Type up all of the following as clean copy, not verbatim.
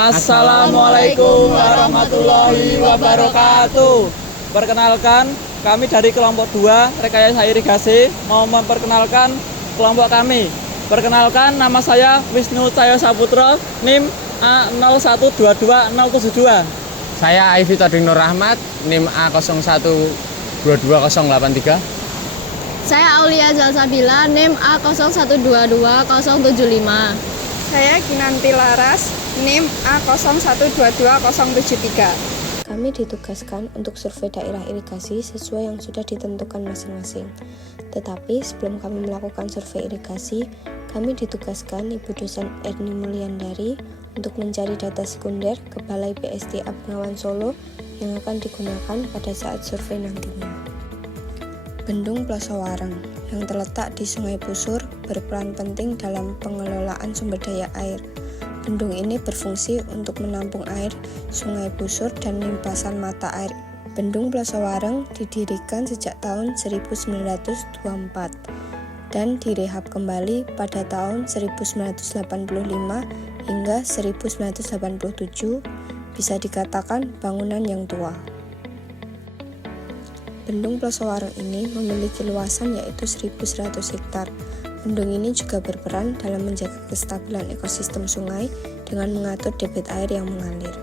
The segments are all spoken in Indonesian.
Assalamualaikum warahmatullahi wabarakatuh. Perkenalkan, kami dari kelompok 2 Rekayasa Irigasi mau memperkenalkan kelompok kami. Perkenalkan, nama saya Wisnu Cahyo Saputra, NIM A0122072. Saya Aivita Nur Rahmat, NIM A0122083. Saya Aulia Zalsabila, NIM A0122075. Saya Kinanti Laras, NIM A0122073. Kami ditugaskan untuk survei daerah irigasi sesuai yang sudah ditentukan masing-masing. Tetapi sebelum kami melakukan survei irigasi, kami ditugaskan Ibu Dosen Erni Mulyandari untuk mencari data sekunder ke Balai BSDA Bengawan Solo yang akan digunakan pada saat survei nantinya. Bendung Plosowareng yang terletak di Sungai Pusur berperan penting dalam pengelolaan sumber daya air. Bendung ini berfungsi untuk menampung air Sungai Pusur dan limpasan mata air. Bendung Plosowareng didirikan sejak tahun 1924 dan direhab kembali pada tahun 1985 hingga 1987, bisa dikatakan bangunan yang tua. Bendung Plosowareng ini memiliki luasan yaitu 1.100 hektar. Bendung ini juga berperan dalam menjaga kestabilan ekosistem sungai dengan mengatur debit air yang mengalir.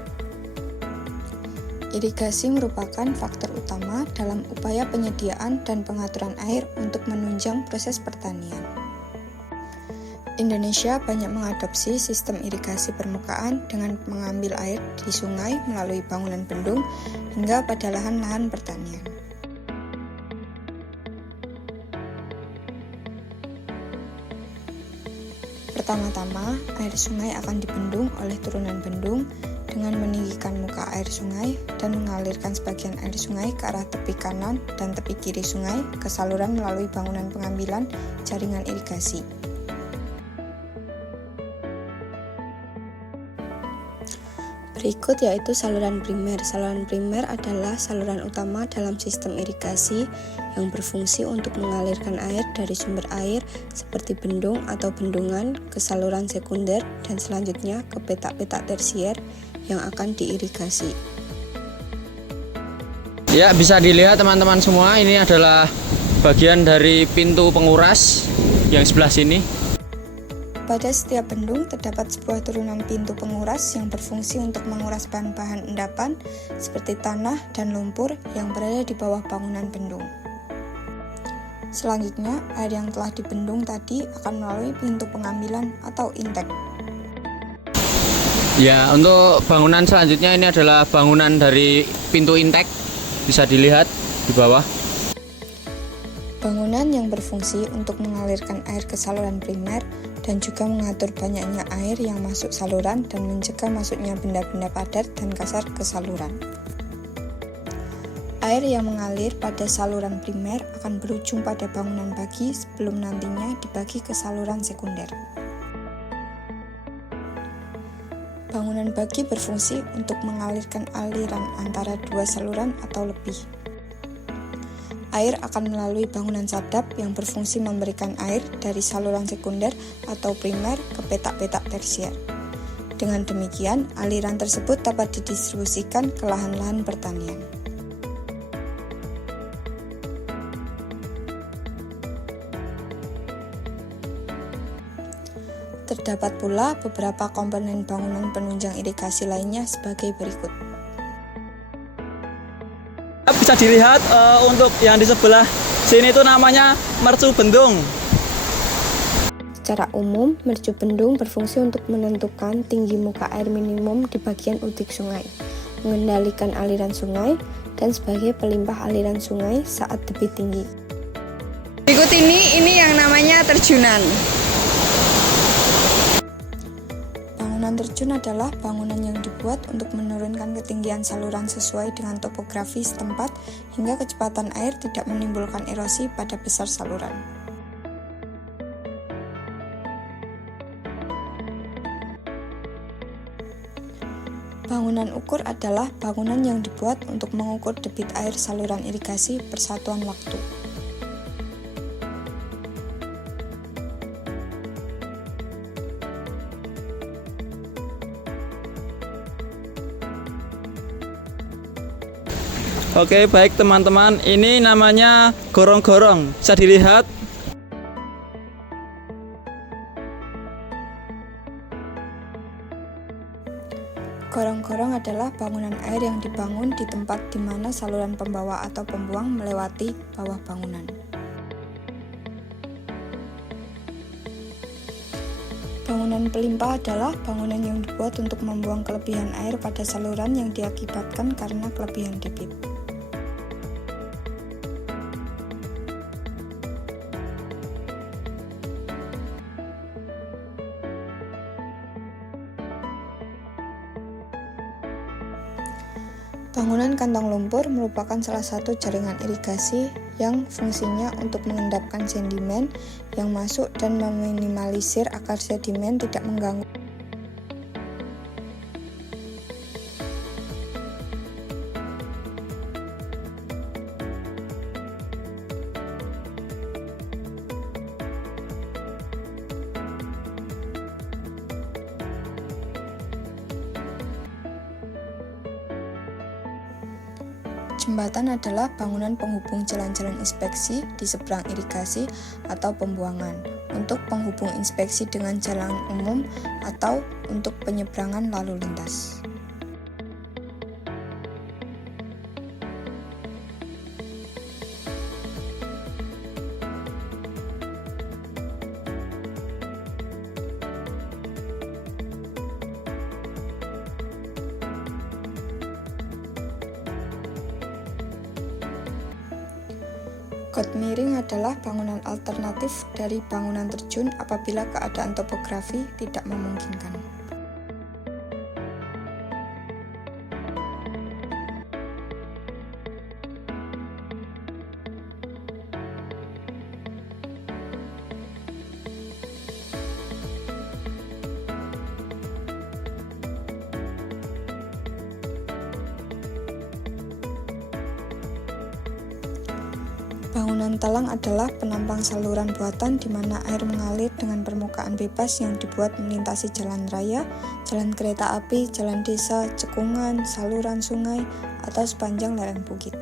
Irigasi merupakan faktor utama dalam upaya penyediaan dan pengaturan air untuk menunjang proses pertanian. Indonesia banyak mengadopsi sistem irigasi permukaan dengan mengambil air di sungai melalui bangunan bendung hingga pada lahan-lahan pertanian. Pertama-tama, air sungai akan dibendung oleh turunan bendung dengan meninggikan muka air sungai dan mengalirkan sebagian air sungai ke arah tepi kanan dan tepi kiri sungai ke saluran melalui bangunan pengambilan jaringan irigasi. Berikut yaitu saluran primer. Saluran primer adalah saluran utama dalam sistem irigasi yang berfungsi untuk mengalirkan air dari sumber air seperti bendung atau bendungan ke saluran sekunder dan selanjutnya ke petak-petak tersier yang akan diirigasi. Ya, bisa dilihat teman-teman semua, ini adalah bagian dari pintu penguras yang sebelah sini. Pada setiap bendung terdapat sebuah turunan pintu penguras yang berfungsi untuk menguras bahan-bahan endapan seperti tanah dan lumpur yang berada di bawah bangunan bendung. Selanjutnya, air yang telah dibendung tadi akan melalui pintu pengambilan atau intake. Ya, untuk bangunan selanjutnya ini adalah bangunan dari pintu intake, bisa dilihat di bawah. Bangunan yang berfungsi untuk mengalirkan air ke saluran primer dan juga mengatur banyaknya air yang masuk saluran dan mencegah masuknya benda-benda padat dan kasar ke saluran. Air yang mengalir pada saluran primer akan berujung pada bangunan bagi sebelum nantinya dibagi ke saluran sekunder. Bangunan bagi berfungsi untuk mengalirkan aliran antara dua saluran atau lebih. Air akan melalui bangunan sadap yang berfungsi memberikan air dari saluran sekunder atau primer ke petak-petak tersier. Dengan demikian, aliran tersebut dapat didistribusikan ke lahan-lahan pertanian. Terdapat pula beberapa komponen bangunan penunjang irigasi lainnya sebagai berikut. Bisa dilihat untuk yang di sebelah sini itu namanya mercu bendung. Secara umum, mercu bendung berfungsi untuk menentukan tinggi muka air minimum di bagian udik sungai, mengendalikan aliran sungai, dan sebagai pelimpah aliran sungai saat debit tinggi. Berikut ini yang namanya terjunan. Bangunan terjun adalah bangunan yang dibuat untuk menurunkan ketinggian saluran sesuai dengan topografi setempat hingga kecepatan air tidak menimbulkan erosi pada besar saluran. Bangunan ukur adalah bangunan yang dibuat untuk mengukur debit air saluran irigasi per satuan waktu. Oke, baik teman-teman, ini namanya gorong-gorong. Bisa dilihat. Gorong-gorong adalah bangunan air yang dibangun di tempat di mana saluran pembawa atau pembuang melewati bawah bangunan. Bangunan pelimpah adalah bangunan yang dibuat untuk membuang kelebihan air pada saluran yang diakibatkan karena kelebihan debit. Bangunan kantong lumpur merupakan salah satu jaringan irigasi yang fungsinya untuk mengendapkan sedimen yang masuk dan meminimalisir agar sedimen tidak mengganggu. Jembatan adalah bangunan penghubung jalan-jalan inspeksi di seberang irigasi atau pembuangan, untuk penghubung inspeksi dengan jalan umum atau untuk penyeberangan lalu lintas. Got miring adalah bangunan alternatif dari bangunan terjun apabila keadaan topografi tidak memungkinkan. Bangunan talang adalah penampang saluran buatan di mana air mengalir dengan permukaan bebas yang dibuat melintasi jalan raya, jalan kereta api, jalan desa, cekungan, saluran sungai, atau sepanjang lereng bukit.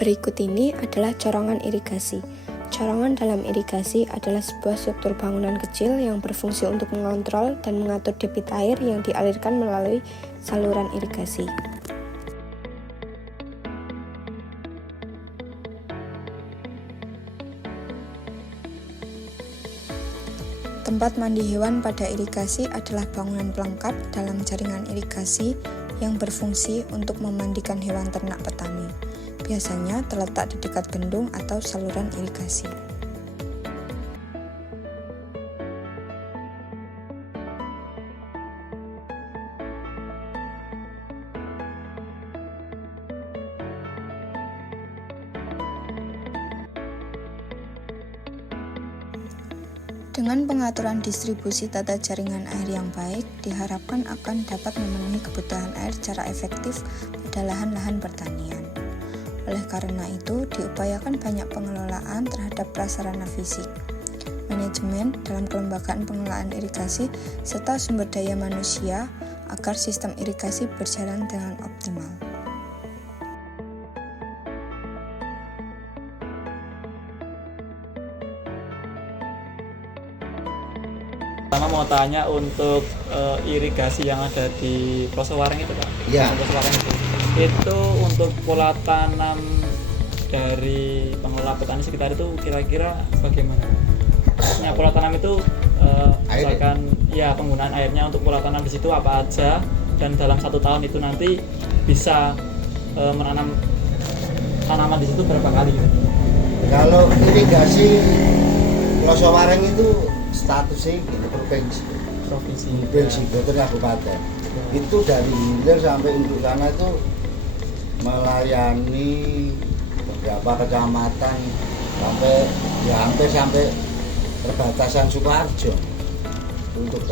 Berikut ini adalah corongan irigasi. Corongan dalam irigasi adalah sebuah struktur bangunan kecil yang berfungsi untuk mengontrol dan mengatur debit air yang dialirkan melalui saluran irigasi. Tempat mandi hewan pada irigasi adalah bangunan pelengkap dalam jaringan irigasi yang berfungsi untuk memandikan hewan ternak petani. Biasanya terletak di dekat bendung atau saluran irigasi. Dengan pengaturan distribusi tata jaringan air yang baik, diharapkan akan dapat memenuhi kebutuhan air secara efektif pada lahan-lahan pertanian. Oleh karena itu, diupayakan banyak pengelolaan terhadap prasarana fisik, manajemen dalam kelembagaan pengelolaan irigasi, serta sumber daya manusia agar sistem irigasi berjalan dengan optimal. Pertama mau tanya untuk irigasi yang ada di Plosowareng itu Pak? Iya. Plosowareng itu untuk pola tanam dari pengelola petani sekitar itu kira-kira bagaimana? Maksudnya pola tanam itu misalkan ya penggunaan airnya untuk pola tanam di situ apa aja, dan dalam 1 tahun itu nanti bisa menanam tanaman di situ berapa kali? Kalau irigasi Plosowareng itu statusnya provinsi Boten Kabupaten. Itu dari hilir sampai induk sana itu melayani beberapa kecamatan hampir sampai perbatasan Sukoharjo untuk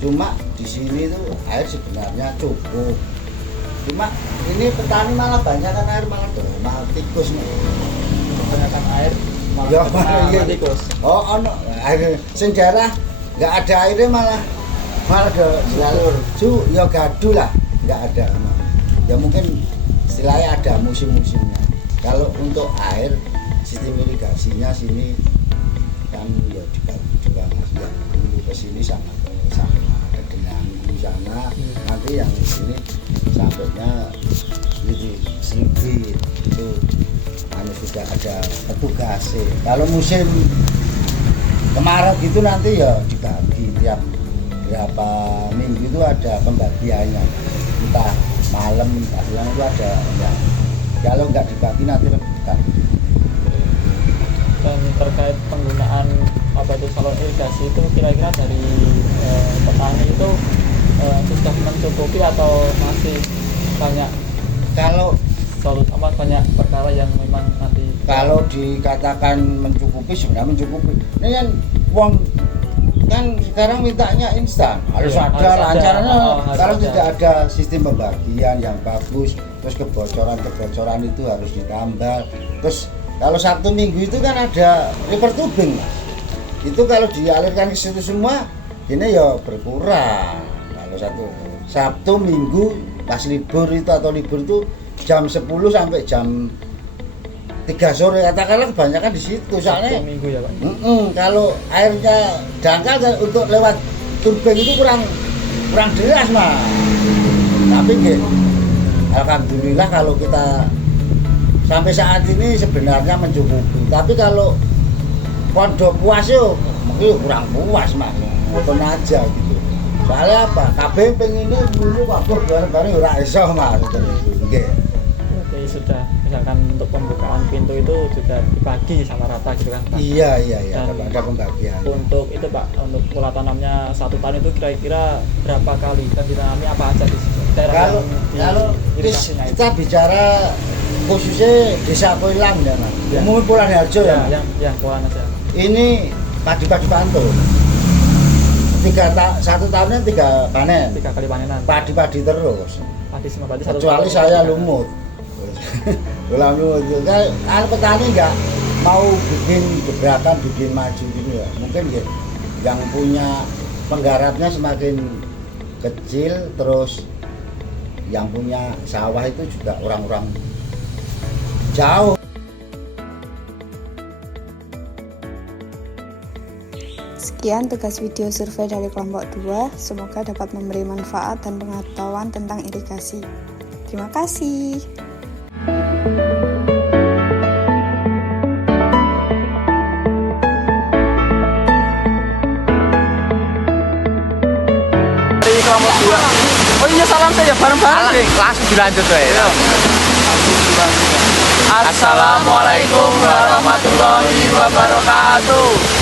cuma di sini tuh air sebenarnya cukup, cuma ini petani malah banyak kan air malah tikus nih, kebanyakan air ya, malah tikus. ono air sejarah nggak ada airnya malah ya gaduh lah, nggak ada. Ya mungkin istilahnya ada musim-musimnya. Kalau untuk air sistem irigasinya sini kan ya juga ya ke sini sama ada genang di sana, nanti yang di sini sampainya di Serigit itu sudah ada petugas. Kalau musim kemarau gitu nanti ya dibagi tiap berapa minggu itu ada pembagiannya, entah malam entah siang itu ada ya. Kalau nggak dibagi nanti rebutan. Dan terkait penggunaan saluran irigasi itu kira-kira dari petani itu sudah mencukupi atau masih banyak banyak perkara yang memang nanti kalau dikatakan mencukupi sebenarnya mencukupi. Ini kan uang kan sekarang mintanya instan, harus ada lancarnya. Kalau tidak ada sistem pembagian yang bagus, terus kebocoran itu harus ditambal. Terus kalau Sabtu Minggu itu kan ada river tubing, itu kalau dialirkan ke situ semua ini ya berkurang. Kalau Sabtu Minggu pas libur itu atau libur itu jam 10 sampai jam 3 sore katakanlah kebanyakan di situ soalnya Minggu ya Pak. Kalau airnya dangkal untuk lewat turbin itu kurang deras mah. Tapi alhamdulillah kalau kita sampai saat ini sebenarnya mencukupi. Tapi kalau pondok puas yuk mungkin kurang puas mah, nonton aja gitu. Soalnya apa? KB pengennya dulu waktu bareng-bareng ora iso mah. Berarti sudah misalkan untuk pembukaan pintu itu sudah dibagi sama rata gitu kan Pak? Iya, Dan ada pembagian. untuk itu Pak, untuk pola tanamnya 1 tahun itu kira-kira berapa kali dan ditanami apa aja di daerah Kalau irigasinya itu? kita bicara khususnya desa Koilan ya Mas. Ya. Umumnya Pulau Harjo ya. Yang pola aja. Ini padi-padi pantun. 1 tahunnya 3 panen. 3 kali panenan. Padi-padi terus. Padi semua padi 1 Kecuali tahun. saya lumut. Lumut. Kan petani nggak mau bikin gebrakan, bikin maju gitu ya. Mungkin ya yang punya penggarapnya semakin kecil, terus yang punya sawah itu juga orang-orang jauh. Sekian tugas video survei dari kelompok 2. Semoga dapat memberi manfaat dan pengetahuan tentang irigasi. Terima kasih. Dari kelompok 2. Oh iya, salam saya bareng-bareng. Langsung dilanjut ya. Assalamualaikum warahmatullahi wabarakatuh.